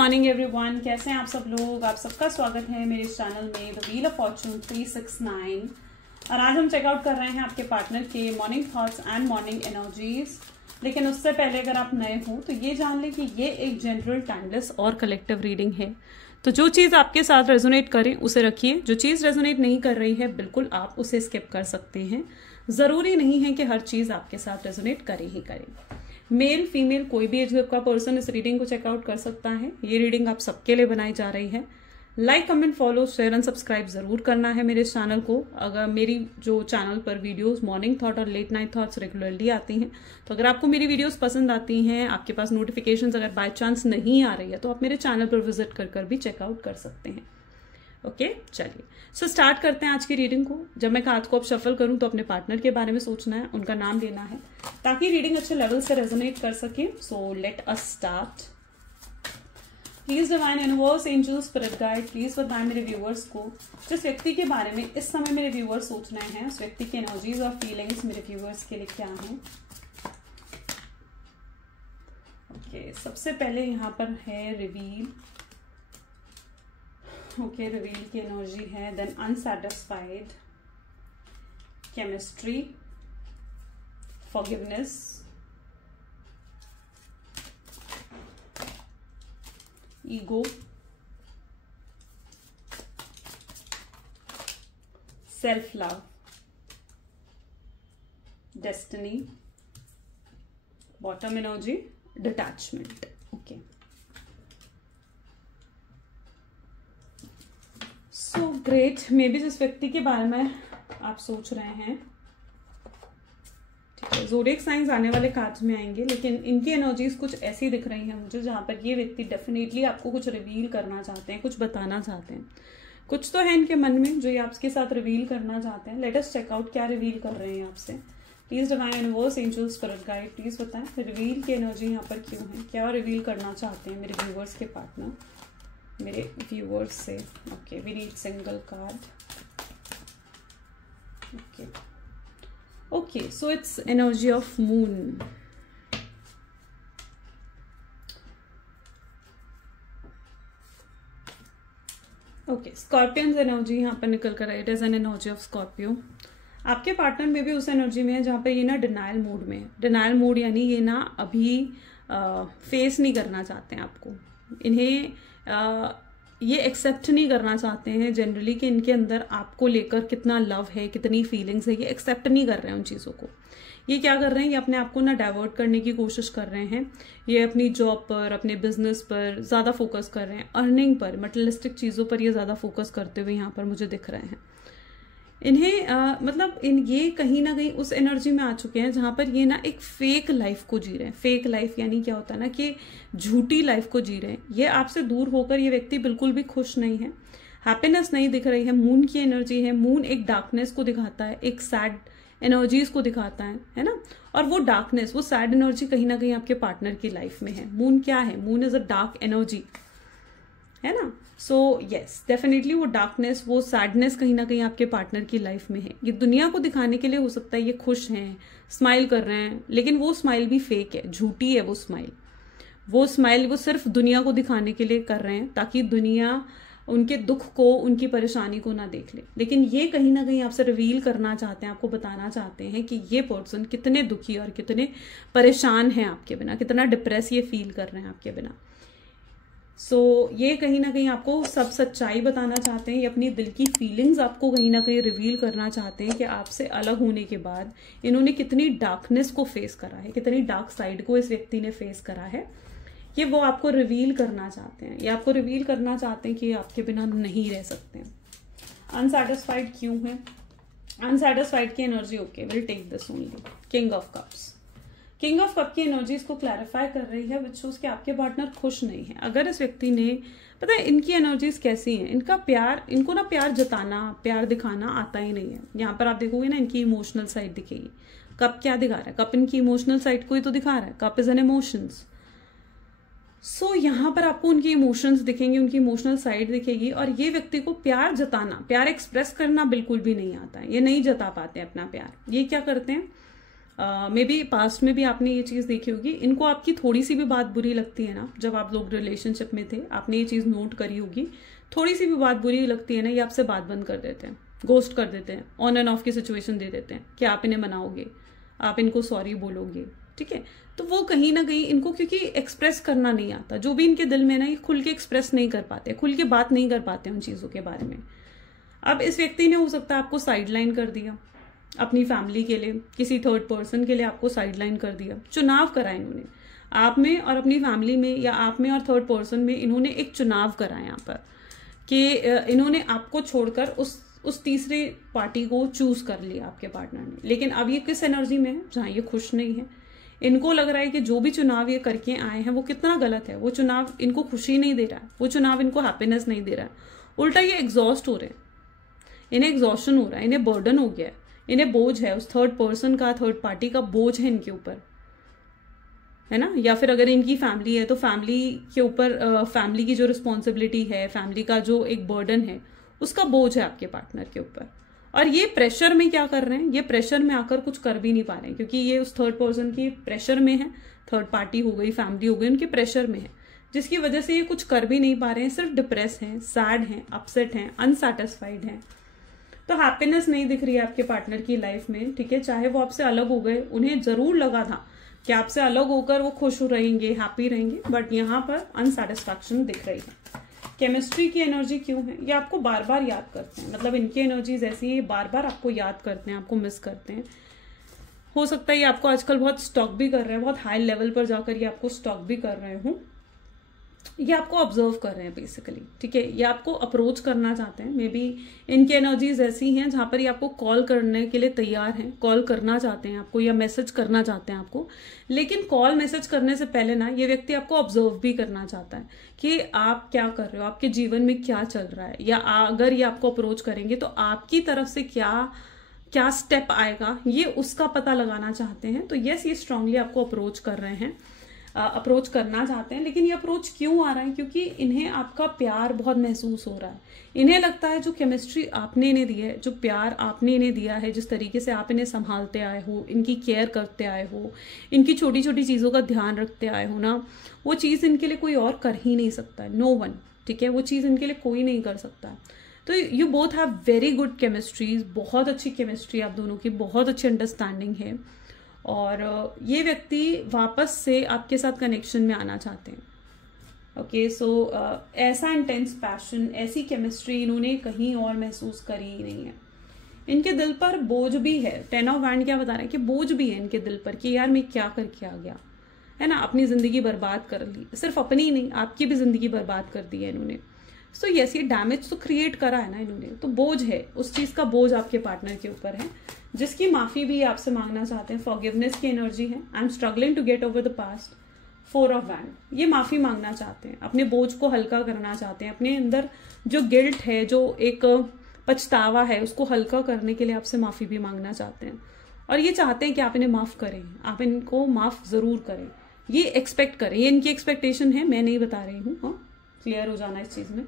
Morning everyone, कैसे हैं आप सब लोग। आप सबका स्वागत है मेरे चैनल में द व्हील ऑफ फॉर्चून 369। और आज हम चेकआउट कर रहे हैं आपके पार्टनर के morning thoughts and morning energies. लेकिन उससे पहले अगर आप नए हो तो ये जान लें कि ये एक जनरल, टाइमलेस और कलेक्टिव रीडिंग है। तो जो चीज़ आपके साथ रेजोनेट करे उसे रखिए, जो चीज़ रेजोनेट नहीं कर रही है बिल्कुल आप उसे स्किप कर सकते हैं। ज़रूरी नहीं है कि हर चीज़ आपके साथ रेजोनेट करे ही करे। मेल फीमेल कोई भी एज ग्रुप का पर्सन इस रीडिंग को चेकआउट कर सकता है। ये रीडिंग आप सबके लिए बनाई जा रही है। Like, comment, follow, share and subscribe जरूर करना है मेरे चैनल को। अगर मेरी जो चैनल पर वीडियोस मॉर्निंग थॉट और लेट नाइट थॉट्स रेगुलरली आती हैं, तो अगर आपको मेरी वीडियोस पसंद आती हैं, आपके पास नोटिफिकेशंस अगर बाय चांस नहीं आ रही है, तो आप मेरे चैनल पर विजिट कर भी चेकआउट कर सकते हैं। ओके, चलिए सो स्टार्ट करते हैं आज की रीडिंग को। जब मैं कार्ड को अब शफल करूं तो अपने पार्टनर के बारे में सोचना है, उनका नाम लेना है, ताकि रीडिंग अच्छे लेवल से रेजोनेट कर सके। So let us start. Please divine universe, angels, spirit guide, please बताएं मेरे व्यूअर्स को जिस व्यक्ति के बारे में इस समय मेरे व्यूअर्स सोच रहे हैं, उस व्यक्ति की एनर्जीज और फीलिंग्स मेरे व्यूअर्स के लिए क्या है। ओके, सबसे पहले यहाँ पर है रिवील। ओके, रिवील की एनर्जी है। Then unsatisfied, chemistry, forgiveness, ego, self love, destiny, bottom energy, detachment. Okay, so great. Maybe जिस व्यक्ति के बारे में आप सोच रहे हैं, ठीक है, ज़ोडिएक साइंस आने वाले कार्ड्स में आएंगे, लेकिन इनकी एनर्जीज कुछ ऐसी दिख रही हैं मुझे जहां पर ये व्यक्ति डेफिनेटली आपको कुछ रिवील करना चाहते हैं, कुछ बताना चाहते हैं। कुछ तो है इनके मन में जो ये आपके साथ रिवील करना चाहते हैं। लेट अस चेक आउट क्या रिवील कर रहे हैं आपसे। Please divine universe, angels, spirit guide, please बताएं रिवील की एनर्जी यहाँ पर क्यों है, क्या रिवील करना चाहते हैं मेरे व्यूअर्स के पार्टनर, मेरे व्यूअर्स से। Okay, we need single card. Okay okay, so it's energy of moon. Okay, Scorpions energy यहाँ पर निकल कर है। It is an energy of Scorpio. आपके पार्टनर में भी उस एनर्जी में है जहाँ पर ये ना डिनायल मूड में है। डिनायल मूड यानी ये ना अभी फेस नहीं करना चाहते हैं आपको, इन्हें ये एक्सेप्ट नहीं करना चाहते हैं जनरली कि इनके अंदर आपको लेकर कितना लव है, कितनी फीलिंग्स है। ये एक्सेप्ट नहीं कर रहे हैं उन चीज़ों को। ये क्या कर रहे हैं, ये अपने आप को ना डाइवर्ट करने की कोशिश कर रहे हैं। ये अपनी जॉब पर, अपने बिजनेस पर ज़्यादा फोकस कर रहे हैं, अर्निंग पर, मटेरियलिस्टिक चीज़ों पर ये ज़्यादा फोकस करते हुए यहाँ पर मुझे दिख रहे हैं। इन्हें मतलब ये कहीं ना कहीं उस एनर्जी में आ चुके हैं जहां पर ये ना एक फेक लाइफ को जी रहे हैं। फेक लाइफ यानी क्या होता है ना कि झूठी लाइफ को जी रहे हैं। ये आपसे दूर होकर ये व्यक्ति बिल्कुल भी खुश नहीं है, हैप्पीनेस नहीं दिख रही है। मून की एनर्जी है। मून एक डार्कनेस को दिखाता है, एक सैड एनर्जीज को दिखाता है ना। और वो डार्कनेस, वो सैड एनर्जी कहीं ना कहीं आपके पार्टनर की लाइफ में है। मून क्या है, moon is a dark energy, है ना। सो यस, डेफिनेटली वो डार्कनेस, वो सैडनेस कहीं ना कहीं आपके पार्टनर की लाइफ में है। ये दुनिया को दिखाने के लिए हो सकता है ये खुश हैं, स्माइल कर रहे हैं, लेकिन वो स्माइल भी फेक है, झूठी है वो स्माइल। वो स्माइल वो सिर्फ दुनिया को दिखाने के लिए कर रहे हैं ताकि दुनिया उनके दुख को, उनकी परेशानी को ना देख ले। लेकिन ये कहीं ना कहीं आपसे रिवील करना चाहते हैं, आपको बताना चाहते हैं कि ये पर्सन कितने दुखी और कितने परेशान हैं आपके बिना, कितना डिप्रेस ये फील कर रहे हैं आपके बिना। सो ये कहीं ना कहीं आपको सब सच्चाई बताना चाहते हैं। ये अपनी दिल की फीलिंग्स आपको कहीं ना कहीं रिवील करना चाहते हैं कि आपसे अलग होने के बाद इन्होंने कितनी डार्कनेस को फेस करा है, कितनी डार्क साइड को इस व्यक्ति ने फेस करा है। ये वो आपको रिवील करना चाहते हैं। ये आपको रिवील करना चाहते हैं कि आपके बिना नहीं रह सकते हैं। अनसैटिस्फाइड क्यों है, अनसैटिस्फाइड की energy okay, will take this only. King of cups, king of cup की एनर्जीज को क्लैरिफाई कर रही है, विच शोज कि आपके पार्टनर खुश नहीं है। अगर इस व्यक्ति ने, पता है इनकी एनर्जीज कैसी हैं, इनका प्यार, इनको ना प्यार जताना, प्यार दिखाना आता ही नहीं है। यहाँ पर आप देखोगे ना इनकी इमोशनल साइड दिखेगी। कप क्या दिखा रहा है, कप इनकी इमोशनल साइड को ही तो दिखा रहा है। Cup is an emotions. So यहाँ पर आपको उनकी इमोशंस दिखेंगे, उनकी इमोशनल साइड दिखेगी। और ये व्यक्ति को प्यार जताना, प्यार एक्सप्रेस करना बिल्कुल भी नहीं आता है। ये नहीं जता पाते अपना प्यार। ये क्या करते हैं, मे बी पास्ट में भी आपने ये चीज देखी होगी, इनको आपकी थोड़ी सी भी बात बुरी लगती है ना, जब आप लोग रिलेशनशिप में थे आपने ये चीज नोट करी होगी, थोड़ी सी भी बात बुरी लगती है ना, ये आपसे बात बंद कर देते हैं, गोस्ट कर देते हैं, ऑन एंड ऑफ की सिचुएशन दे देते हैं कि आप इन्हें मनाओगे, आप इनको सॉरी बोलोगे, ठीक है। तो वो कहीं ना कहीं इनको क्योंकि एक्सप्रेस करना नहीं आता, जो भी इनके दिल में ना, ये खुल के एक्सप्रेस नहीं कर पाते, खुल के बात नहीं कर पाते उन चीजों के बारे में। अब इस व्यक्ति ने हो सकता है आपको साइडलाइन कर दिया, अपनी फैमिली के लिए, किसी थर्ड पर्सन के लिए आपको साइडलाइन कर दिया, चुनाव करा इन्होंने आप में और अपनी फैमिली में, या आप में और थर्ड पर्सन में इन्होंने एक चुनाव करा यहाँ पर कि इन्होंने आपको छोड़कर उस तीसरे पार्टी को चूज कर लिया आपके पार्टनर ने। लेकिन अब ये किस एनर्जी में है, जहां ये खुश नहीं है, इनको लग रहा है कि जो भी चुनाव ये करके आए हैं वो कितना गलत है, वो चुनाव इनको खुशी नहीं दे रहा है, वो चुनाव इनको हैप्पीनेस नहीं दे रहा है, उल्टा ये एग्जॉस्ट हो रहे हैं, इन्हें एग्जॉस्शन हो रहा है, इन्हें बर्डन हो गया है, इन्हें बोझ है, उस थर्ड पर्सन का, थर्ड पार्टी का बोझ है इनके ऊपर, है ना। या फिर अगर इनकी फैमिली है तो फैमिली के ऊपर फैमिली की जो रिस्पॉन्सिबिलिटी है, फैमिली का जो एक बर्डन है, उसका बोझ है आपके पार्टनर के ऊपर। और ये प्रेशर में क्या कर रहे हैं, ये प्रेशर में आकर कुछ कर भी नहीं पा रहे हैं, क्योंकि ये उस थर्ड पर्सन की प्रेशर में है, थर्ड पार्टी हो गई, फैमिली हो गई, उनके प्रेशर में है, जिसकी वजह से ये कुछ कर भी नहीं पा रहे हैं, सिर्फ डिप्रेस हैं, सैड हैं, अपसेट हैं, अनसेटिस्फाइड हैं। तो हैप्पीनेस नहीं दिख रही है आपके पार्टनर की लाइफ में, ठीक है। चाहे वो आपसे अलग हो गए, उन्हें जरूर लगा था कि आपसे अलग होकर वो खुश रहेंगे, हैप्पी रहेंगे, बट यहाँ पर अनसेटिस्फैक्शन दिख रही है। केमिस्ट्री की एनर्जी क्यों है, ये आपको बार बार याद करते हैं, मतलब इनकी एनर्जीज ऐसी है, बार बार आपको याद करते हैं, आपको मिस करते हैं। हो सकता है ये आपको आजकल बहुत स्टॉक भी कर रहे हैं, बहुत हाई लेवल पर जाकर ये आपको स्टॉक भी कर रहे हो, ये आपको ऑब्जर्व कर रहे हैं बेसिकली, ठीक है। ये आपको अप्रोच करना चाहते हैं, मे बी इनकी एनर्जीज ऐसी हैं जहां पर ये आपको कॉल करने के लिए तैयार हैं, कॉल करना चाहते हैं आपको, या मैसेज करना चाहते हैं आपको। लेकिन कॉल मैसेज करने से पहले ना ये व्यक्ति आपको ऑब्जर्व भी करना चाहता है कि आप क्या कर रहे हो, आपके जीवन में क्या चल रहा है, या अगर ये आपको अप्रोच करेंगे तो आपकी तरफ से क्या स्टेप आएगा, ये उसका पता लगाना चाहते हैं। तो यस, ये स्ट्रांगली आपको अप्रोच कर रहे हैं, अप्रोच करना चाहते हैं। लेकिन ये अप्रोच क्यों आ रहा है, क्योंकि इन्हें आपका प्यार बहुत महसूस हो रहा है। इन्हें लगता है जो केमिस्ट्री आपने इन्हें दी है, जो प्यार आपने इन्हें दिया है, जिस तरीके से आप इन्हें संभालते आए हो, इनकी केयर करते आए हो, इनकी छोटी छोटी चीजों का ध्यान रखते आए हो ना, वो चीज इनके लिए कोई और कर ही नहीं सकता है, नो वन, ठीक है। वो चीज इनके लिए कोई नहीं कर सकता। तो you both have very good chemistries, बहुत अच्छी केमिस्ट्री आप दोनों की, बहुत अच्छी अंडरस्टैंडिंग है, और ये व्यक्ति वापस से आपके साथ कनेक्शन में आना चाहते हैं। ओके, सो ऐसा इंटेंस पैशन, ऐसी केमिस्ट्री इन्होंने कहीं और महसूस करी ही नहीं है। इनके दिल पर बोझ भी है, 10 ऑफ वैंड क्या बता रहे हैं कि बोझ भी है इनके दिल पर कि यार मैं क्या करके आ गया, है ना, अपनी जिंदगी बर्बाद कर ली, सिर्फ अपनी ही नहीं आपकी भी जिंदगी बर्बाद कर दी है इन्होंने। सो यस, ये डैमेज तो क्रिएट करा है ना इन्होंने, तो बोझ है, उस चीज का बोझ आपके पार्टनर के ऊपर है, जिसकी माफी भी आपसे मांगना चाहते हैं। फॉरगिवनेस की एनर्जी है, I am struggling to get over the past, 4 of wand, ये माफी मांगना चाहते हैं, अपने बोझ को हल्का करना चाहते हैं, अपने अंदर जो गिल्ट है, जो एक पछतावा है, उसको हल्का करने के लिए आपसे माफी भी मांगना चाहते हैं। और ये चाहते हैं कि आप इन्हें माफ करें, आप इनको माफ जरूर करें, ये एक्सपेक्ट करें, ये इनकी एक्सपेक्टेशन है, मैं नहीं बता रही हूँ, हाँ, क्लियर हो जाना इस चीज में।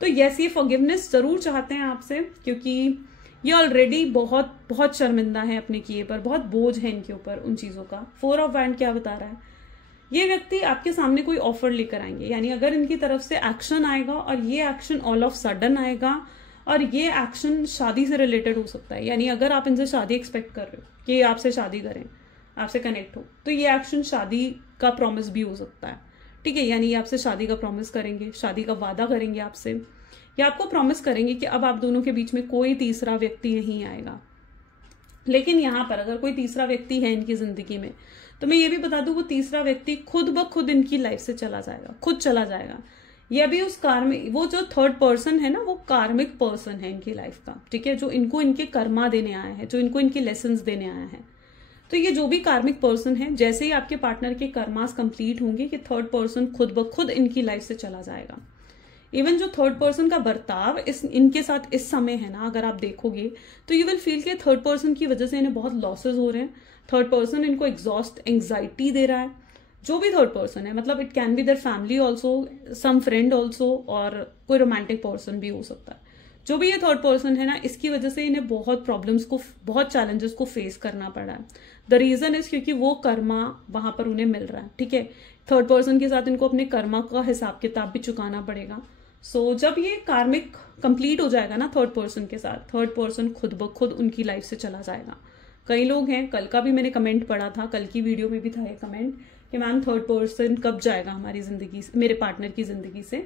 तो यस, ये फॉरगिवनेस जरूर चाहते हैं आपसे, क्योंकि ये ऑलरेडी बहुत बहुत शर्मिंदा है अपने किए पर, बहुत बोझ है इनके ऊपर उन चीजों का। 4 ऑफ वैंड क्या बता रहा है, ये व्यक्ति आपके सामने कोई ऑफर लेकर आएंगे, यानी अगर इनकी तरफ से एक्शन आएगा और ये एक्शन ऑल ऑफ सडन आएगा, और ये एक्शन शादी से रिलेटेड हो सकता है, यानी अगर आप इनसे शादी एक्सपेक्ट कर रहे हो कि आपसे शादी करें, आपसे कनेक्ट हो, तो ये एक्शन शादी का प्रॉमिस भी हो सकता है, ठीक है। यानी आपसे शादी का प्रॉमिस करेंगे, शादी का वादा करेंगे आपसे, या आपको प्रॉमिस करेंगे कि अब आप दोनों के बीच में कोई तीसरा व्यक्ति नहीं आएगा। लेकिन यहाँ पर अगर कोई तीसरा व्यक्ति है इनकी जिंदगी में, तो मैं ये भी बता दूं, वो तीसरा व्यक्ति खुद ब खुद इनकी लाइफ से चला जाएगा, खुद चला जाएगा। ये अभी उस कार्मिक, वो जो थर्ड पर्सन है ना, वो कार्मिक पर्सन है इनकी लाइफ का, ठीक है, जो इनको इनके कर्मा देने आया है, जो इनको इनके लेसन्स देने आया है। तो ये जो भी कार्मिक पर्सन है, जैसे ही आपके पार्टनर के कर्मास कंप्लीट होंगे कि थर्ड पर्सन खुद ब खुद इनकी लाइफ से चला जाएगा। इवन जो थर्ड पर्सन का बर्ताव इनके साथ इस समय है ना, अगर आप देखोगे तो यू विल फील कि थर्ड पर्सन की वजह से इन्हें बहुत लॉसेस हो रहे हैं, थर्ड पर्सन इनको एग्जॉस्ट, एंग्जाइटी दे रहा है। जो भी थर्ड पर्सन है, मतलब it can be their family also, some friend also, और कोई रोमांटिक पर्सन भी हो सकता है। जो भी ये थर्ड पर्सन है ना, इसकी वजह से इन्हें बहुत प्रॉब्लम्स को, बहुत चैलेंजेस को फेस करना पड़ा है। द रीजन इज क्योंकि वो कर्मा वहां पर उन्हें मिल रहा है, ठीक है। थर्ड पर्सन के साथ इनको अपने कर्मा का हिसाब किताब भी चुकाना पड़ेगा। सो जब ये कार्मिक कंप्लीट हो जाएगा ना थर्ड पर्सन के साथ, थर्ड पर्सन खुद ब खुद उनकी लाइफ से चला जाएगा। कई लोग हैं, कल का भी मैंने कमेंट पढ़ा था, कल की वीडियो में भी था ये कमेंट कि मैम थर्ड पर्सन कब जाएगा हमारी जिंदगी से, मेरे पार्टनर की जिंदगी से।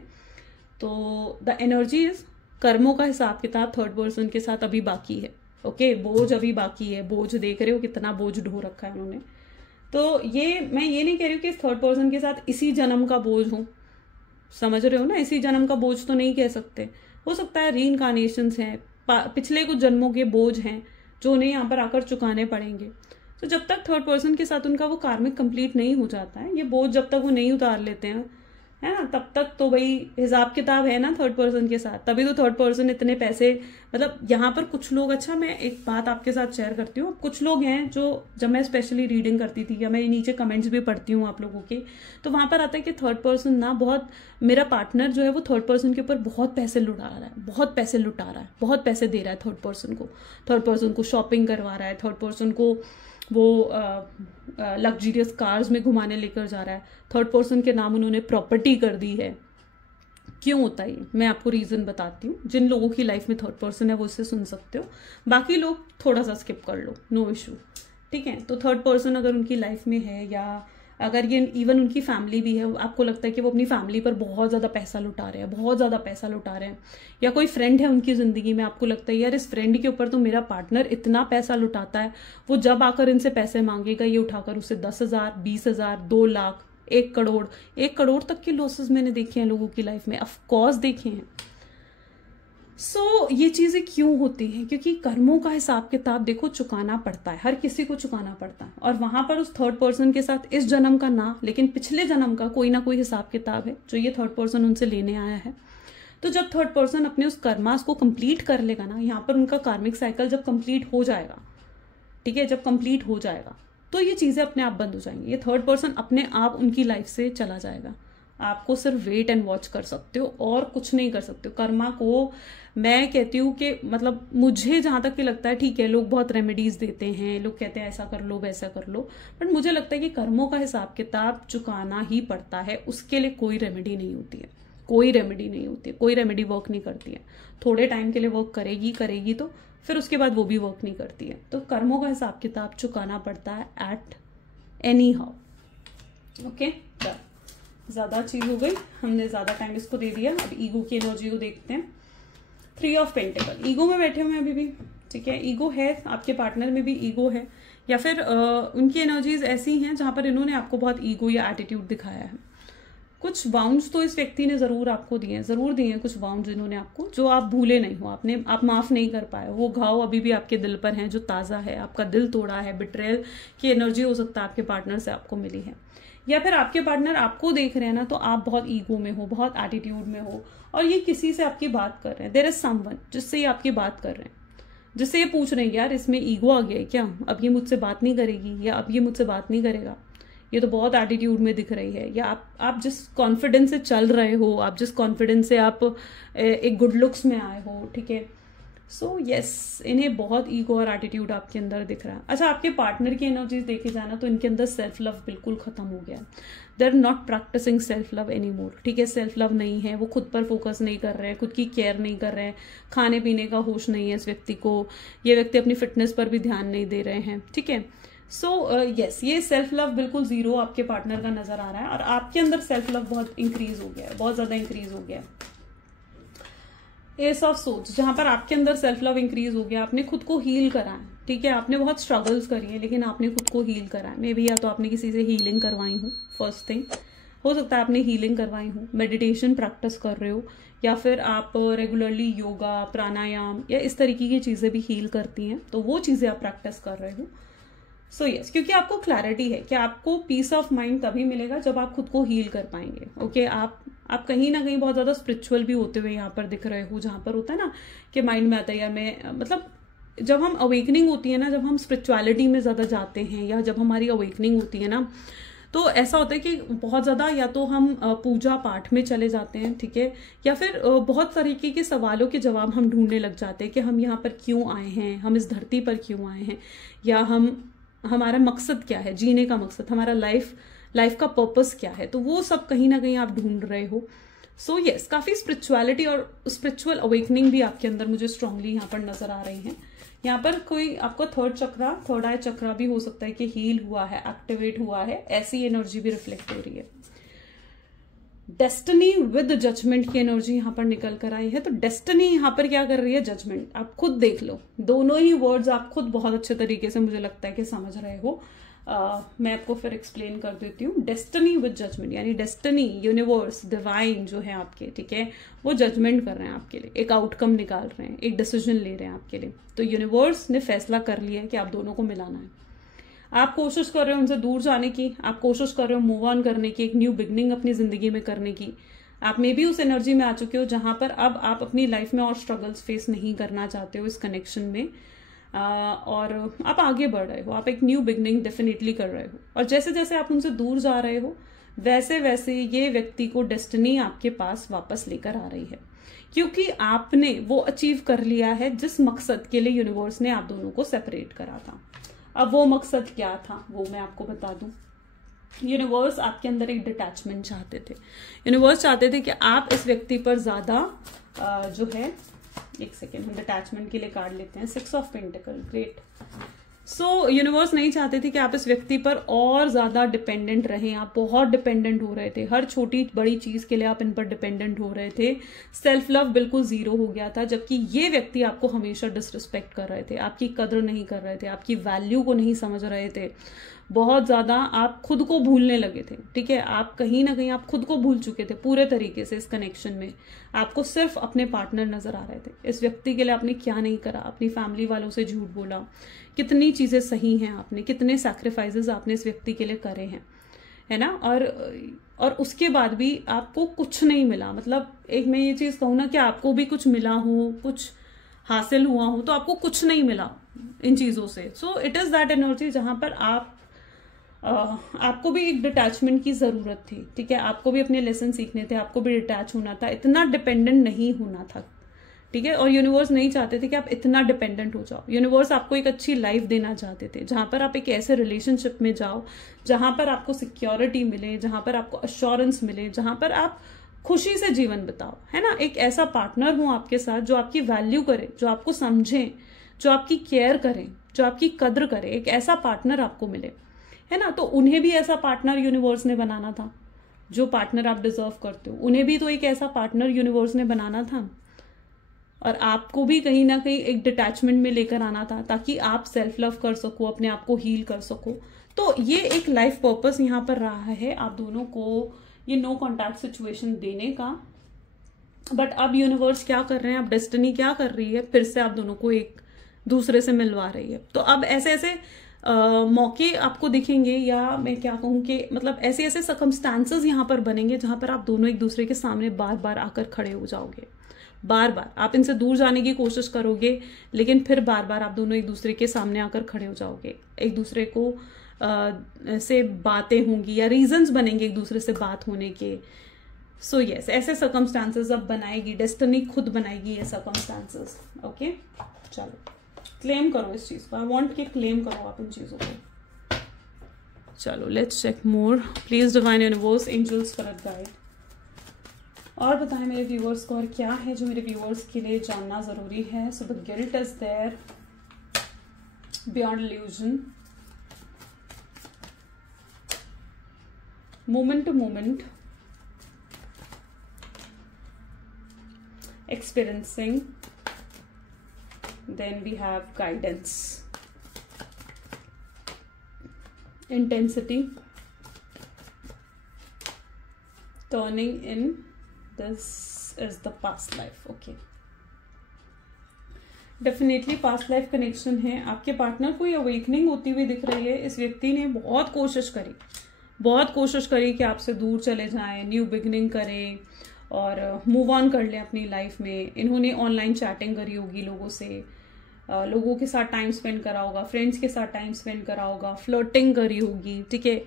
तो द एनर्जी इज, कर्मों का हिसाब किताब थर्ड पर्सन के साथ अभी बाकी है। ओके, बोझ अभी बाकी है। बोझ देख रहे हो कितना बोझ ढो रखा है उन्होंने। तो ये मैं ये नहीं कह रही हूँ कि इस थर्ड पर्सन के साथ इसी जन्म का बोझ हो, समझ रहे हो ना, इसी जन्म का बोझ तो नहीं कह सकते। हो सकता है रीइंकार्नेशंस हैं, पिछले कुछ जन्मों के बोझ हैं जो उन्हें यहाँ पर आकर चुकाने पड़ेंगे। तो जब तक थर्ड पर्सन के साथ उनका वो कार्मिक कंप्लीट नहीं हो जाता है, ये बोझ जब तक वो नहीं उतार लेते हैं, है ना, तब तक तो भाई हिसाब किताब है ना थर्ड पर्सन के साथ। तभी तो थर्ड पर्सन इतने पैसे, मतलब यहाँ पर कुछ लोग, अच्छा मैं एक बात आपके साथ शेयर करती हूँ। कुछ लोग हैं जो, जब मैं स्पेशली रीडिंग करती थी या मैं नीचे कमेंट्स भी पढ़ती हूँ आप लोगों के, तो वहां पर आता है कि थर्ड पर्सन ना बहुत, मेरा पार्टनर जो है वो थर्ड पर्सन के ऊपर बहुत पैसे लुटा रहा है, बहुत पैसे लुटा रहा है, बहुत पैसे दे रहा है थर्ड पर्सन को शॉपिंग करवा रहा है, थर्ड पर्सन को वो लग्जरियस कार्स में घुमाने लेकर जा रहा है, थर्ड पर्सन के नाम उन्होंने प्रॉपर्टी कर दी है। क्यों होता है ये, मैं आपको रीजन बताती हूँ। जिन लोगों की लाइफ में थर्ड पर्सन है वो इससे सुन सकते हो, बाकी लोग थोड़ा सा स्किप कर लो, नो इशू, ठीक है। तो थर्ड पर्सन अगर उनकी लाइफ में है, या अगर ये इवन उनकी फैमिली भी है, आपको लगता है कि वो अपनी फैमिली पर बहुत ज़्यादा पैसा लुटा रहे हैं, बहुत ज़्यादा पैसा लुटा रहे हैं, या कोई फ्रेंड है उनकी ज़िंदगी में, आपको लगता है यार इस फ्रेंड के ऊपर तो मेरा पार्टनर इतना पैसा लुटाता है, वो जब आकर इनसे पैसे मांगेगा ये उठाकर उसे 10,000, 20,000, 2 लाख, 1 करोड़ तक के लॉसेस मैंने देखे हैं लोगों की लाइफ में, ऑफकोर्स देखे हैं। ये चीजें क्यों होती हैं? क्योंकि कर्मों का हिसाब किताब देखो चुकाना पड़ता है, हर किसी को चुकाना पड़ता है। और वहां पर उस थर्ड पर्सन के साथ इस जन्म का ना, लेकिन पिछले जन्म का कोई ना कोई हिसाब किताब है जो ये थर्ड पर्सन उनसे लेने आया है। तो जब थर्ड पर्सन अपने उस कर्मास को कंप्लीट कर लेगा ना, यहाँ पर उनका कार्मिक साइकिल जब कंप्लीट हो जाएगा, ठीक है, जब कंप्लीट हो जाएगा तो ये चीजें अपने आप बंद हो जाएंगी। ये थर्ड पर्सन अपने आप उनकी लाइफ से चला जाएगा। आपको सिर्फ वेट एंड वॉच कर सकते हो और कुछ नहीं कर सकते हो। कर्मा को मैं कहती हूँ कि मतलब मुझे जहां तक कि लगता है, ठीक है लोग बहुत रेमेडीज देते हैं, लोग कहते हैं ऐसा कर लो वैसा कर लो, बट मुझे लगता है कि कर्मों का हिसाब किताब चुकाना ही पड़ता है। उसके लिए कोई रेमेडी नहीं होती है, कोई रेमेडी नहीं होती है, कोई रेमेडी वर्क नहीं करती है। थोड़े टाइम के लिए वर्क करेगी तो फिर उसके बाद वो भी वर्क नहीं करती है। तो कर्मों का हिसाब किताब चुकाना पड़ता है एट एनी हाउ। ओके, ज्यादा चीज हो गई, हमने ज्यादा टाइम इसको दे दिया। अब ईगो की एनर्जी को देखते हैं। 3 ऑफ पेंटिकल, ईगो में बैठे हुए हैं अभी भी, ठीक है। ईगो है, आपके पार्टनर में भी ईगो है, या फिर उनकी एनर्जीज ऐसी हैं जहां पर इन्होंने आपको बहुत ईगो या एटीट्यूड दिखाया है। कुछ वाउंड्स तो इस व्यक्ति ने जरूर आपको दिए हैं, जरूर दिए हैं कुछ वाउंड्स इन्होंने आपको, जो आप भूले नहीं हो, आप माफ नहीं कर पाए। वो घाव अभी भी आपके दिल पर हैं जो ताजा है, आपका दिल तोड़ा है। बिट्रेयल की एनर्जी हो सकता है आपके पार्टनर से आपको मिली है, या फिर आपके पार्टनर आपको देख रहे हैं ना, तो आप बहुत ईगो में हो, बहुत एटीट्यूड में हो, और ये किसी से आपकी बात कर रहे हैं। देयर इज समवन जिससे ये आपकी बात कर रहे हैं, जिससे ये पूछ रहे हैं यार इसमें ईगो आ गया है क्या, अब ये मुझसे बात नहीं करेगी, या अब ये मुझसे बात नहीं करेगा, ये तो बहुत एटीट्यूड में दिख रही है। या आप जिस कॉन्फिडेंस से चल रहे हो, आप जिस कॉन्फिडेंस से आप एक गुड लुक्स में आए हो, ठीक है। सो यस, इन्हें बहुत ईगो और एटीट्यूड आपके अंदर दिख रहा है। अच्छा, आपके पार्टनर की एनर्जीज देखे जाना तो इनके अंदर सेल्फ लव बिल्कुल खत्म हो गया। They are not practicing self love any more, ठीक है। सेल्फ लव नहीं है, वो खुद पर फोकस नहीं कर रहे हैं, खुद की केयर नहीं कर रहे हैं, खाने पीने का होश नहीं है इस व्यक्ति को, ये व्यक्ति अपनी फिटनेस पर भी ध्यान नहीं दे रहे हैं, ठीक है। सो यस, ये सेल्फ लव बिल्कुल जीरो आपके पार्टनर का नजर आ रहा है, और आपके अंदर सेल्फ लव बहुत इंक्रीज हो गया है, बहुत ज्यादा इंक्रीज हो गया है। एस ऑफ सोच, जहां पर आपके अंदर सेल्फ लव इंक्रीज हो गया, आपने खुद को हील करा है, ठीक है। आपने बहुत स्ट्रगल्स करी है, लेकिन आपने खुद को हील करा है। मे बी या तो आपने किसी से हीलिंग करवाई हूँ, फर्स्ट थिंग हो सकता है आपने हीलिंग करवाई हूँ, मेडिटेशन प्रैक्टिस कर रहे हो, या फिर आप रेगुलरली योगा, प्राणायाम या इस तरीके की चीजें भी हील करती हैं, तो वो चीजें आप प्रैक्टिस कर रहे हो। सो यस, क्योंकि आपको क्लैरिटी है कि आपको पीस ऑफ माइंड तभी मिलेगा जब आप खुद को हील कर पाएंगे। ओके, आप कहीं ना कहीं बहुत ज्यादा स्पिरिचुअल भी होते हुए यहाँ पर दिख रहे हो, जहां पर होता है ना कि माइंड में आता है यार मैं, मतलब जब हम अवेकनिंग होती है ना, जब हम स्पिरिचुअलिटी में ज्यादा जाते हैं, या जब हमारी अवेकनिंग होती है ना, तो ऐसा होता है कि बहुत ज़्यादा या तो हम पूजा पाठ में चले जाते हैं, ठीक है, या फिर बहुत तरीके के सवालों के जवाब हम ढूंढने लग जाते हैं कि हम यहाँ पर क्यों आए हैं, हम इस धरती पर क्यों आए हैं, या हमारा मकसद क्या है, जीने का मकसद, हमारा लाइफ का पर्पस क्या है। तो वो सब कहीं ना कहीं आप ढूंढ रहे हो। सो यस, काफ़ी स्पिरिचुअलिटी और स्पिरिचुअल अवेकनिंग भी आपके अंदर मुझे स्ट्रांगली यहाँ पर नजर आ रही है। यहाँ पर कोई आपको थर्ड आई चक्रा भी हो सकता है कि हील हुआ है, एक्टिवेट हुआ है, ऐसी एनर्जी भी रिफ्लेक्ट हो रही है। डेस्टिनी विद जजमेंट की एनर्जी यहाँ पर निकल कर आई है। तो डेस्टिनी यहाँ पर क्या कर रही है, जजमेंट। आप खुद देख लो, दोनों ही वर्ड्स आप खुद बहुत अच्छे तरीके से मुझे लगता है कि समझ रहे हो। मैं आपको फिर एक्सप्लेन कर देती हूँ। डेस्टिनी विद जजमेंट, यानी डेस्टिनी, यूनिवर्स, डिवाइन जो है आपके, ठीक है, वो जजमेंट कर रहे हैं आपके लिए, एक आउटकम निकाल रहे हैं, एक डिसीजन ले रहे हैं आपके लिए। तो यूनिवर्स ने फैसला कर लिया है कि आप दोनों को मिलाना है। आप कोशिश कर रहे हो उनसे दूर जाने की, आप कोशिश कर रहे हो मूव ऑन करने की, एक न्यू बिगनिंग अपनी जिंदगी में करने की। आप मे भी उस एनर्जी में आ चुके हो जहां पर अब आप अपनी लाइफ में और स्ट्रगल्स फेस नहीं करना चाहते हो इस कनेक्शन में, और आप आगे बढ़ रहे हो, आप एक न्यू बिगनिंग डेफिनेटली कर रहे हो। और जैसे जैसे आप उनसे दूर जा रहे हो वैसे वैसे ये व्यक्ति को डेस्टिनी आपके पास वापस लेकर आ रही है, क्योंकि आपने वो अचीव कर लिया है जिस मकसद के लिए यूनिवर्स ने आप दोनों को सेपरेट करा था। अब वो मकसद क्या था वो मैं आपको बता दूं। यूनिवर्स आपके अंदर एक डिटैचमेंट चाहते थे। यूनिवर्स चाहते थे कि आप इस व्यक्ति पर ज्यादा जो है, एक सेकेंड, हम डिटैचमेंट के लिए कार्ड लेते हैं। 6 of pentacle, great. So universe नहीं चाहते थे कि आप इस व्यक्ति पर और ज्यादा डिपेंडेंट रहें। आप बहुत डिपेंडेंट हो रहे थे, हर छोटी बड़ी चीज के लिए आप इन पर डिपेंडेंट हो रहे थे। सेल्फ लव बिल्कुल जीरो हो गया था, जबकि ये व्यक्ति आपको हमेशा डिसरिस्पेक्ट कर रहे थे, आपकी कदर नहीं कर रहे थे, आपकी वैल्यू को नहीं समझ रहे थे। बहुत ज्यादा आप खुद को भूलने लगे थे, ठीक है, आप कहीं ना कहीं आप खुद को भूल चुके थे पूरे तरीके से इस कनेक्शन में। आपको सिर्फ अपने पार्टनर नजर आ रहे थे। इस व्यक्ति के लिए आपने क्या नहीं करा, अपनी फैमिली वालों से झूठ बोला, कितनी चीजें सही हैं आपने, कितने सैक्रिफाइसेस आपने इस व्यक्ति के लिए करे हैं, है ना। और उसके बाद भी आपको कुछ नहीं मिला। मतलब एक मैं ये चीज कहूँ ना कि आपको भी कुछ मिला हो, कुछ हासिल हुआ हो, तो आपको कुछ नहीं मिला इन चीजों से। So it is that energy जहां पर आपको भी एक डिटैचमेंट की जरूरत थी, ठीक है, आपको भी अपने लेसन सीखने थे, आपको भी डिटैच होना था, इतना डिपेंडेंट नहीं होना था, ठीक है। और यूनिवर्स नहीं चाहते थे कि आप इतना डिपेंडेंट हो जाओ। यूनिवर्स आपको एक अच्छी लाइफ देना चाहते थे, जहां पर आप एक ऐसे रिलेशनशिप में जाओ जहां पर आपको सिक्योरिटी मिले, जहां पर आपको अश्योरेंस मिले, जहां पर आप खुशी से जीवन बिताओ, है ना। एक ऐसा पार्टनर हो आपके साथ जो आपकी वैल्यू करे, जो आपको समझे, जो आपकी केयर करे, जो आपकी कद्र करे। एक ऐसा पार्टनर आपको मिले, है ना। तो उन्हें भी ऐसा पार्टनर यूनिवर्स ने बनाना था, जो पार्टनर आप डिजर्व करते हो। उन्हें भी तो एक ऐसा पार्टनर यूनिवर्स ने बनाना था, और आपको भी कहीं ना कहीं एक डिटैचमेंट में लेकर आना था, ताकि आप सेल्फ लव कर सको, अपने आप को हील कर सको। तो ये एक लाइफ पर्पस यहाँ पर रहा है आप दोनों को, ये नो कॉन्टैक्ट सिचुएशन देने का। बट अब यूनिवर्स क्या कर रहे हैं, अब डेस्टिनी क्या कर रही है, फिर से आप दोनों को एक दूसरे से मिलवा रही है। तो अब ऐसे ऐसे मौके आपको दिखेंगे, या मैं क्या कहूँ कि मतलब ऐसे ऐसे सर्कमस्टांसेस यहाँ पर बनेंगे जहां पर आप दोनों एक दूसरे के सामने बार बार आकर खड़े हो जाओगे। बार बार आप इनसे दूर जाने की कोशिश करोगे, लेकिन फिर बार बार आप दोनों एक दूसरे के सामने आकर खड़े हो जाओगे। एक दूसरे को से बातें होंगी या रीजंस बनेंगे एक दूसरे से बात होने के। सो यस, ऐसे सर्कमस्टांसेस अब बनाएगी डेस्टिनी, खुद बनाएगी ये सर्कमस्टांसेस। ओके, चलो क्लेम करो इस चीज को। आई वांट कि क्लेम करो आप इन चीजों को। चलो let's check more. Please divine universe, angels for guide, और बताएं मेरे व्यूअर्स को और क्या है जो मेरे व्यूअर्स के लिए जानना जरूरी है। So the guilt is there beyond illusion, moment to moment, experiencing, then we have guidance, intensity, turning in, this is the past life. okay, definitely past life connection है। आपके पार्टनर को ये अवेकनिंग होती हुई दिख रही है। इस व्यक्ति ने बहुत कोशिश करी कि आपसे दूर चले जाएं, न्यू बिगनिंग करें और मूव ऑन कर लें अपनी लाइफ में। इन्होंने ऑनलाइन चैटिंग करी होगी लोगों से, लोगों के साथ टाइम स्पेंड करा होगा, फ्रेंड्स के साथ टाइम स्पेंड करा होगा, फ्लर्टिंग करी होगी, ठीक है।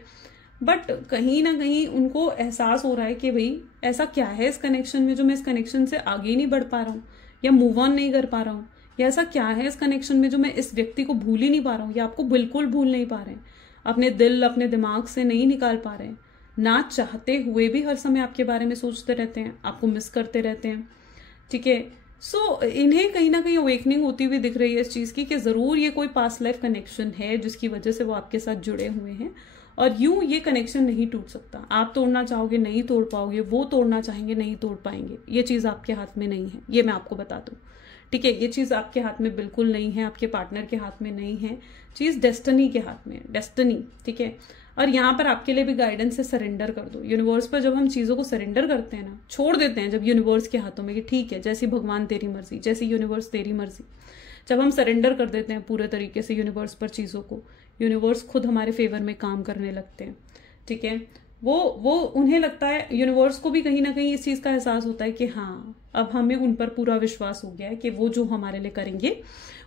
बट कहीं ना कहीं उनको एहसास हो रहा है कि भाई ऐसा क्या है इस कनेक्शन में जो मैं इस कनेक्शन से आगे नहीं बढ़ पा रहा हूँ या मूव ऑन नहीं कर पा रहा हूँ, या ऐसा क्या है इस कनेक्शन में जो मैं इस व्यक्ति को भूल ही नहीं पा रहा हूँ, या आपको बिल्कुल भूल नहीं पा रहे हैं, अपने दिल अपने दिमाग से नहीं निकाल पा रहे हैं, ना चाहते हुए भी हर समय आपके बारे में सोचते रहते हैं, आपको मिस करते रहते हैं। ठीक है, सो इन्हें कहीं ना कहीं अवेकनिंग होती हुई दिख रही है इस चीज की कि जरूर ये कोई पास्ट लाइफ कनेक्शन है जिसकी वजह से वो आपके साथ जुड़े हुए हैं, और यूं ये कनेक्शन नहीं टूट सकता। आप तोड़ना चाहोगे नहीं तोड़ पाओगे, वो तोड़ना चाहेंगे नहीं तोड़ पाएंगे। ये चीज आपके हाथ में नहीं है, ये मैं आपको बता दूं। ठीक है, ये चीज आपके हाथ में बिल्कुल नहीं है, आपके पार्टनर के हाथ में नहीं है, चीज डेस्टिनी के हाथ में है, डेस्टिनी। ठीक है, और यहाँ पर आपके लिए भी गाइडेंस है, सरेंडर कर दो यूनिवर्स पर। जब हम चीजों को सरेंडर करते हैं ना, छोड़ देते हैं जब यूनिवर्स के हाथों में कि ठीक है जैसी भगवान तेरी मर्जी, जैसी यूनिवर्स तेरी मर्जी, जब हम सरेंडर कर देते हैं पूरे तरीके से यूनिवर्स पर चीजों को, यूनिवर्स खुद हमारे फेवर में काम करने लगते हैं। ठीक है, वो उन्हें लगता है, यूनिवर्स को भी कहीं ना कहीं इस चीज का एहसास होता है कि हाँ अब हमें उन पर पूरा विश्वास हो गया है कि वो जो हमारे लिए करेंगे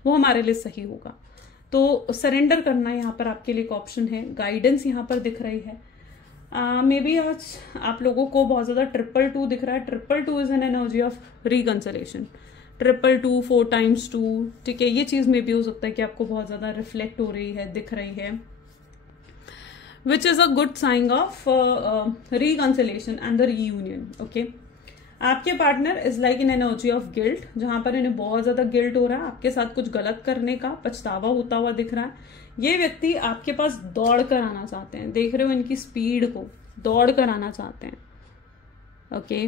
वो हमारे लिए सही होगा। तो सरेंडर करना यहाँ पर आपके लिए एक ऑप्शन है, गाइडेंस यहाँ पर दिख रही है। मे बी आज आप लोगों को बहुत ज्यादा 222 दिख रहा है। 222 is an energy of reconciliation. 222 4 times 2। ठीक है, ये चीज में भी हो सकता है कि आपको बहुत ज्यादा रिफ्लेक्ट हो रही है, दिख रही है, which is a good sign of reconciliation and the reunion. Okay, आपके partner is like in energy of guilt, जहां पर इन्हें बहुत ज्यादा गिल्ट हो रहा है, आपके साथ कुछ गलत करने का पछतावा होता हुआ दिख रहा है। ये व्यक्ति आपके पास दौड़ कर आना चाहते हैं, देख रहे हो इनकी स्पीड को, दौड़ कर आना चाहते हैं। ओके,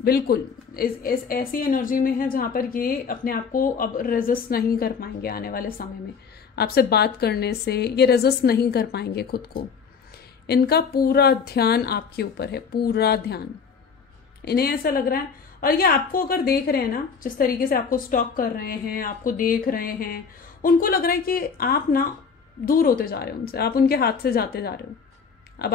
बिल्कुल इस ऐसी एनर्जी में है जहां पर ये अपने आप को अब रेजिस्ट नहीं कर पाएंगे आने वाले समय में। आपसे बात करने से ये रेजिस्ट नहीं कर पाएंगे खुद को। इनका पूरा ध्यान आपके ऊपर है, पूरा ध्यान। इन्हें ऐसा लग रहा है, और ये आपको अगर देख रहे हैं ना, जिस तरीके से आपको स्टॉक कर रहे हैं, आपको देख रहे हैं, उनको लग रहा है कि आप ना दूर होते जा रहे हो उनसे, आप उनके हाथ से जाते जा रहे हो। अब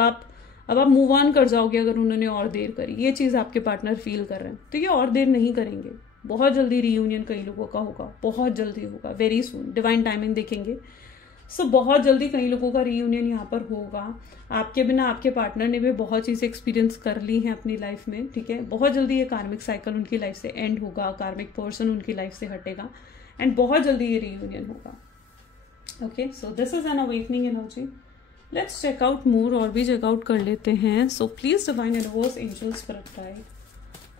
आप मूव ऑन कर जाओगे अगर उन्होंने और देर करी। ये चीज आपके पार्टनर फील कर रहे हैं, तो ये और देर नहीं करेंगे। बहुत जल्दी रीयूनियन कई लोगों का होगा, बहुत जल्दी होगा, वेरी सून। डिवाइन टाइमिंग देखेंगे, सो बहुत जल्दी कई लोगों का रीयूनियन यहाँ पर होगा। आपके बिना आपके पार्टनर ने भी बहुत चीजें एक्सपीरियंस कर ली हैं अपनी लाइफ में। ठीक है, बहुत जल्दी ये कार्मिक साइकिल उनकी लाइफ से एंड होगा, कार्मिक पर्सन उनकी लाइफ से हटेगा, एंड बहुत जल्दी ये रीयूनियन होगा। Okay, so this is an awakening energy. Let's check out more, और भी चेक आउट कर लेते हैं। So please divine universe, angels, spirit guide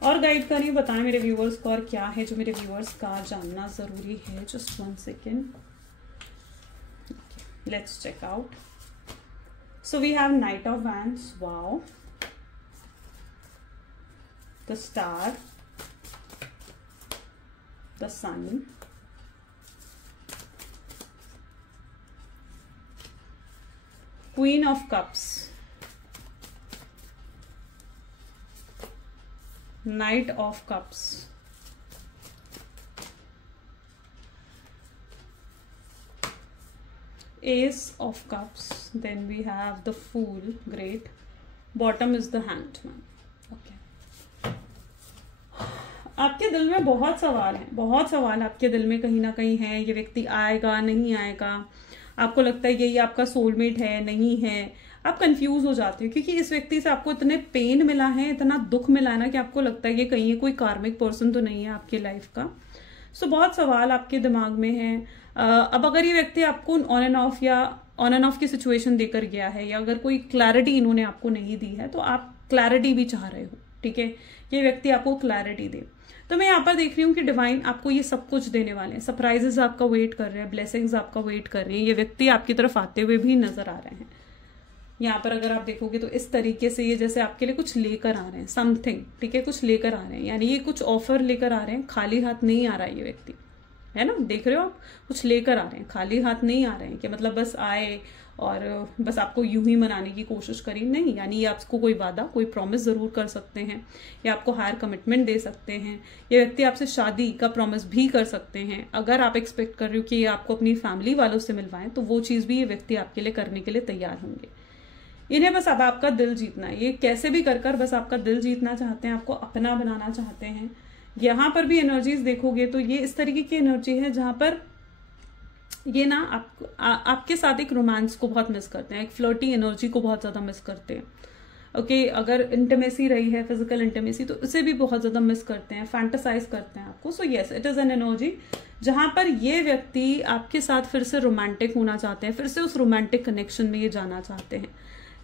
और गाइड करिए, बताएं मेरे व्यूअर्स को और क्या है जो मेरे व्यूअर्स का जानना जरूरी है। Just 1 second. Let's check out. So we have Knight of Wands. Wow. The Star. The Sun. Queen of Cups. Knight of Cups. Ace of Cups. Then we have the Fool. Great. Bottom is the Hanged Man. Okay. आपके दिल में बहुत सवाल हैं, बहुत सवाल आपके दिल में कहीं ना कहीं है। ये व्यक्ति आएगा नहीं आएगा, आपको लगता है यही आपका सोलमेट है नहीं है, आप कंफ्यूज हो जाते हो क्योंकि इस व्यक्ति से आपको इतने पेन मिला है, इतना दुख मिला है ना कि आपको लगता है कि कहीं ये कोई कार्मिक पर्सन तो नहीं है आपकी लाइफ का। सो बहुत सवाल आपके दिमाग में है। अब अगर ये व्यक्ति आपको ऑन एंड ऑफ की सिचुएशन देकर गया है, या अगर कोई क्लैरिटी इन्होंने आपको नहीं दी है, तो आप क्लैरिटी भी चाह रहे हो। ठीक है, ये व्यक्ति आपको क्लैरिटी दे। तो मैं यहाँ पर देख रही हूँ कि डिवाइन आपको ये सब कुछ देने वाले हैं। सरप्राइजेस आपका वेट कर रहे हैं, ब्लेसिंग्स आपका वेट कर रही है। ये व्यक्ति आपकी तरफ आते हुए भी नजर आ रहे हैं। यहाँ पर अगर आप देखोगे तो इस तरीके से ये जैसे आपके लिए कुछ लेकर आ रहे हैं, समथिंग। ठीक है, कुछ लेकर आ रहे हैं, यानी ये कुछ ऑफर लेकर आ रहे हैं। खाली हाथ नहीं आ रहा है ये व्यक्ति, है ना, देख रहे हो आप, कुछ लेकर आ रहे हैं, खाली हाथ नहीं आ रहे हैं कि मतलब बस आए और बस आपको यूं ही मनाने की कोशिश करी, नहीं। यानी ये आपको कोई वादा, कोई प्रॉमिस जरूर कर सकते हैं, या आपको हायर कमिटमेंट दे सकते हैं। ये व्यक्ति आपसे शादी का प्रॉमिस भी कर सकते हैं। अगर आप एक्सपेक्ट कर रहे हो कि ये आपको अपनी फैमिली वालों से मिलवाएं, तो वो चीज भी ये व्यक्ति आपके लिए करने के लिए तैयार होंगे। इन्हें बस अब आपका दिल जीतना है, ये कैसे भी कर बस आपका दिल जीतना चाहते हैं, आपको अपना बनाना चाहते हैं। यहाँ पर भी एनर्जीज देखोगे तो ये इस तरीके की एनर्जी है जहां पर ये ना आपके साथ एक रोमांस को बहुत मिस करते हैं, एक फ्लर्टी एनर्जी को बहुत ज्यादा मिस करते हैं। ओके, अगर इंटीमेसी रही है, फिजिकल इंटीमेसी, तो उसे भी बहुत ज्यादा मिस करते हैं, फैंटासाइज करते हैं आपको। So yes, it is an energy जहां पर ये व्यक्ति आपके साथ फिर से रोमांटिक होना चाहते हैं, फिर से उस रोमांटिक कनेक्शन में ये जाना चाहते हैं।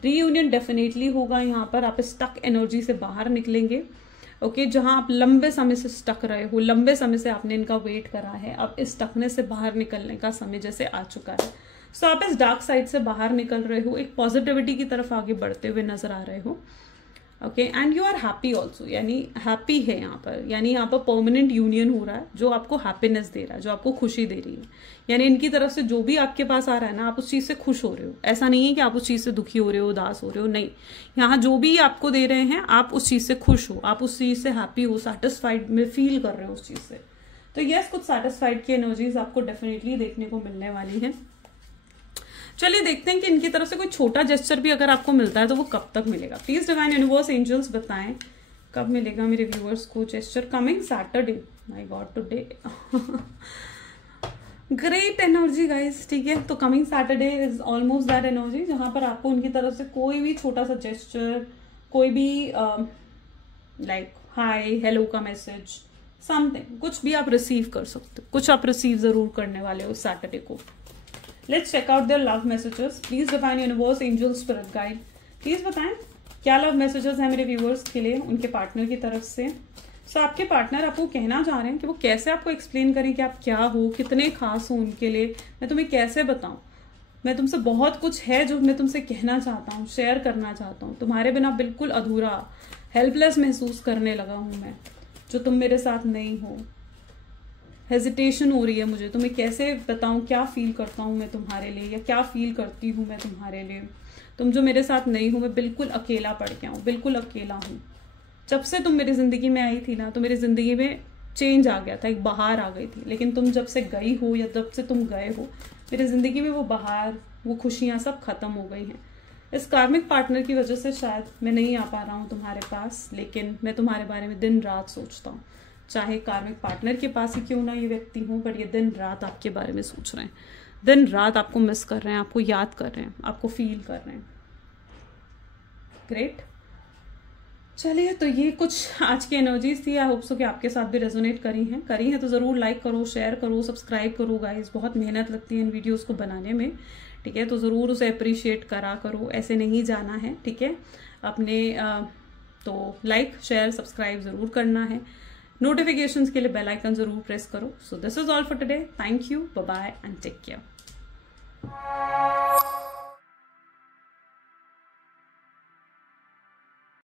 रीयूनियन डेफिनेटली होगा यहाँ पर, आप स्टक एनर्जी से बाहर निकलेंगे। ओके, जहां आप लंबे समय से स्टक रहे हो, लंबे समय से आपने इनका वेट करा है, अब इस स्टकनेस से बाहर निकलने का समय जैसे आ चुका है। सो आप इस डार्क साइड से बाहर निकल रहे हो, एक पॉजिटिविटी की तरफ आगे बढ़ते हुए नजर आ रहे हो। Okay, and you are happy also, यानी हैप्पी है यहाँ पर, यानी यहाँ पर परमानेंट यूनियन हो रहा है जो आपको हैप्पीनेस दे रहा है, जो आपको खुशी दे रही है। यानी इनकी तरफ से जो भी आपके पास आ रहा है ना, आप उस चीज से खुश हो रहे हो। ऐसा नहीं है कि आप उस चीज से दुखी हो रहे हो, उदास हो रहे हो, नहीं। यहाँ जो भी आपको दे रहे हैं, आप उस चीज से खुश हो, आप उस चीज से हैप्पी हो, सेटिस्फाइड में फील कर रहे हो उस चीज से। तो यस, कुछ सेटिस्फाइड की एनर्जीज आपको डेफिनेटली देखने को मिलने वाली है। चलिए देखते हैं कि इनकी तरफ से कोई छोटा जेस्चर भी अगर आपको मिलता है तो वो कब तक मिलेगा। प्लीज डिवाइन यूनिवर्स एंजल्स बताएं कब मिलेगा मेरे व्यूअर्स को gesture. Coming Saturday, my God today great energy guys, ठीक है। तो coming Saturday is almost that energy जहां पर आपको उनकी तरफ से कोई भी छोटा सा जेस्चर, कोई भी लाइक हाय हेलो का मैसेज, समथिंग, कुछ भी आप रिसीव कर सकते हो, कुछ आप रिसीव जरूर करने वाले हो सैटरडे को। Let's check out their love messages. Please divine universe, angel, spirit guide. Please बताएं क्या लव मैसेजेस हैं मेरे व्यूअर्स के लिए उनके पार्टनर की तरफ से। सो आपके पार्टनर आपको कहना चाह रहे हैं कि वो कैसे आपको एक्सप्लेन करें कि आप क्या हो, कितने खास हो उनके लिए। मैं तुम्हें कैसे बताऊं, मैं तुमसे बहुत कुछ है जो मैं तुमसे कहना चाहता हूँ, शेयर करना चाहता हूँ। तुम्हारे बिना बिल्कुल अधूरा, हेल्पलेस महसूस करने लगा हूं मैं, जो तुम मेरे साथ नहीं हो। हेजिटेशन हो रही है मुझे, तुम्हें कैसे बताऊं क्या फील करता हूं मैं तुम्हारे लिए, या क्या फील करती हूं मैं तुम्हारे लिए। तुम जो मेरे साथ नहीं हो, मैं बिल्कुल अकेला पड़ गया हूं, बिल्कुल अकेला हूं। जब से तुम मेरी जिंदगी में आई थी ना, तो मेरी जिंदगी में चेंज आ गया था, एक बहार आ गई थी। लेकिन तुम जब से गई हो या जब से तुम गए हो, मेरी जिंदगी में वो बहार, वो खुशियां सब खत्म हो गई हैं। इस कार्मिक पार्टनर की वजह से शायद मैं नहीं आ पा रहा हूँ तुम्हारे पास, लेकिन मैं तुम्हारे बारे में दिन रात सोचता हूँ। चाहे कार्मिक पार्टनर के पास ही क्यों ना ये व्यक्ति हो, पर ये दिन रात आपके बारे में सोच रहे हैं, दिन रात आपको मिस कर रहे हैं, आपको याद कर रहे हैं, आपको फील कर रहे हैं। ग्रेट, चलिए तो ये कुछ आज की एनर्जीज थी। आई होप सो कि आपके साथ भी रेजोनेट करी हैं तो जरूर लाइक करो, शेयर करो, सब्सक्राइब करो गाइज। बहुत मेहनत लगती है इन वीडियोस को बनाने में, ठीक है। तो जरूर उसे अप्रिशिएट करा करो, ऐसे नहीं जाना है, ठीक है। अपने तो लाइक शेयर सब्सक्राइब जरूर करना है। नोटिफिकेशंस के लिए बेल आइकन जरूर प्रेस करो। So this is all for today. Thank you, bye bye and take care.